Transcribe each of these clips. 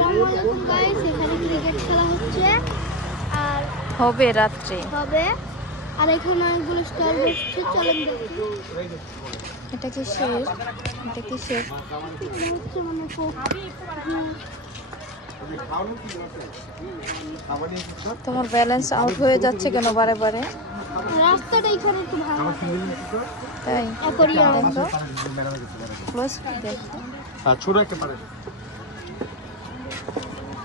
এখানে ক্রিকেট খেলা হচ্ছে আর হবে রাত্রে হবে আর এখানে অনেকগুলো স্টল বসছে চলেন দেখি এটা কি শেষ এটা কি শেষ হচ্ছে মানে তোমার ব্যালেন্স আউট হয়ে যাচ্ছে কেন বারে বারে রাস্তাটা এখানে একটু ভালো তাই অ্যাকোয়ারিয়াম দেখো ক্লোজ দেখো ছোট একটা পারে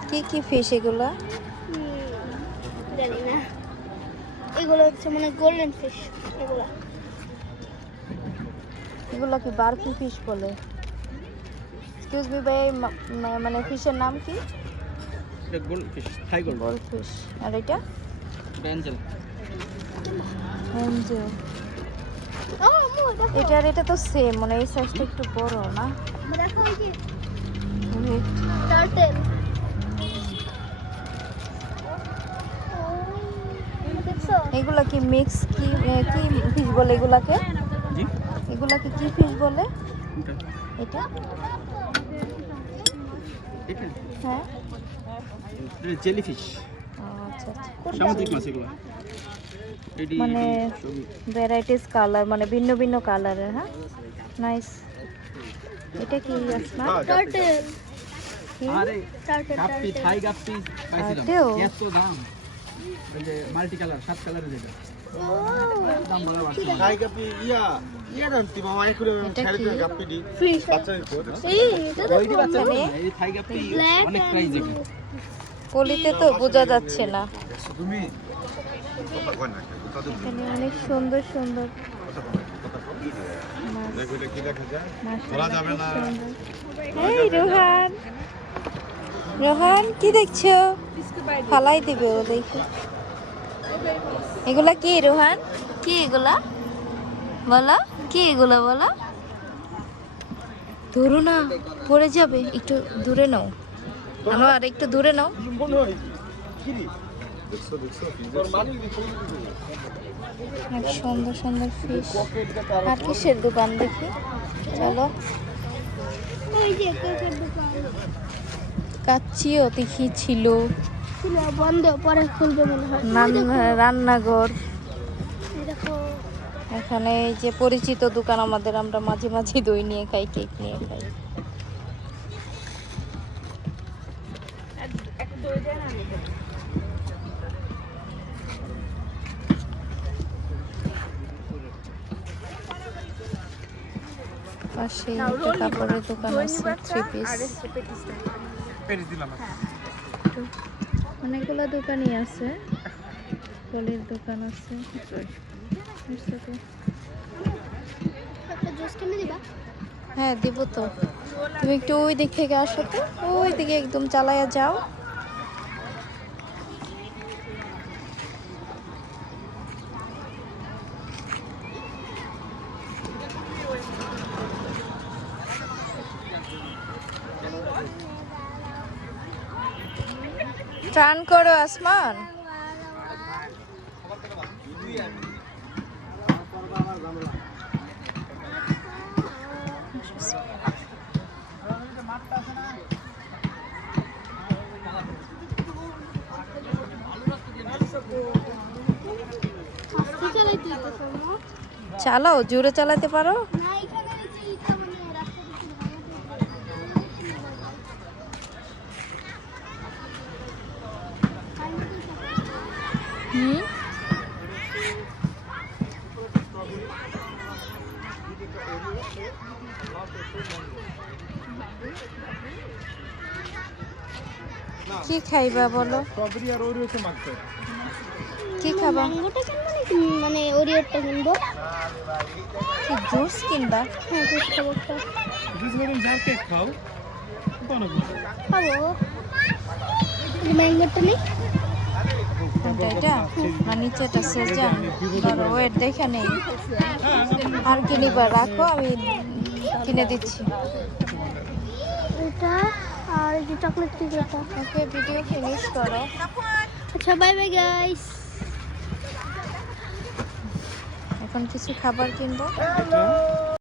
কি কি ফিশ এগুলা জানি না এগুলো হচ্ছে মানে গোল্ডেন ফিশ এগুলা এগুলা কি বারফি ফিশ বলে এক্সকিউজ মি ভাই মানে ফিশের নাম কি এটা গোল্ড ফিশ থাই গোল্ড গোল্ড ফিশ আর এটা অ্যাঞ্জেল অ্যাঞ্জেল ও মো দেখো এটা তো সেম মানে এই সাইজটা একটু বড় না দেখো এই যে Wait, টার্টেল দেখছো এগুলা কি মিক্স কি কি ফিশ বলে এগুলাকে জি এগুলাকে কি ফিশ বলে এটা এটা হ্যাঁ এটা জেলিফিশ ও, আচ্ছা আচ্ছা সামুদ্রিক মাছ এগুলো এটি মানে ভ্যারাইটিস কালার মানে ভিন্ন ভিন্ন কালারের হ্যাঁ নাইস এটা কি আসনা টার্টেল আরে টার্টেল গাপ্পি থাই গাপ্পি পাইছিলাম আটেও? এত দাম এই যে মাল্টি কালার সাত কালারের যেটা ও দাম বলা বাড়ছে Kai gapi iya dan tiba mai kure Eta cari ki? tuh gapi di fish baca itu. এই এটা তো ওইটি বাচ্চা মানে? এই থাই গাপ্পি ব্ল্যাক অনেক প্রাইস এটা কলিতে তো বোঝা যাচ্ছে না Sugumi. Kota tuh. এখানে অনেক সুন্দর সুন্দর মাছ Nego kita kerja. মাশাআল্লাহ, যাবে খুব না। সুন্দর। এই রোহান রোহান কি দেখছো ফালাই দিবে ও দেখো এগুলা কি রোহান কি এগুলা বলো কি এগুলা বলো ধরো না পড়ে যাবে একটু দূরে নাও আনো আর একটু দূরে নাও Mone hoy. Kiri. Dekso. অনেক সুন্দর সুন্দর ফিশ আর কিসের দোকান দেখি চলো ওই যে কেকের দোকান কাচ্চিও দেখি ছিল ছিল বন্ধ পরে খুলবে মনে হয় রান্নাঘর এই দেখো এখানে এই যে পরিচিত দোকান আমাদের আমরা মাঝে মাঝে দই নিয়ে খাই কেক নিয়ে খাই পাশে একটা কাপড়ের দোকান আছে 3 পিস পেরিস দিলাম অনেকগুলো দোকানই আছে ফলের দোকান আছে একটা জুস কিনে দিবা হ্যাঁ দিব তো তুমি একটু ওই দিক থেকে আসো তো ওই দিকে একদম চালায়া যাও টার্ন করো আসমান আস্তে চালাইতে হইতেছে না চালাও জোরে চালাতে পারো না এখানে নিচে ইটা মানে রাস্তা দিকে হুম কি খাইবা বলো Strawberry আর Oreo কে মাখতে। কি খাবা ম্যাঙ্গোটা কিনবো নাকি মানে ওরিওটা কিনবো কি জুস কিনবা হ্যাঁ জুস খাবো একটা This means jar cake খাও। কোন খাবো ম্যাঙ্গোটা নেই কোনটা এটা না নিচেটা সেজান ধরো ওয়েট দেখে নেই আর কি নিবা রাখো আমি কিনে দিচ্ছি এটা আর এই যে চকলেট কেক এটা ওকে ভিডিও ফিনিশ করো আচ্ছা বাই বাই গাইস এখন কিছু খাবার কিনবো এটা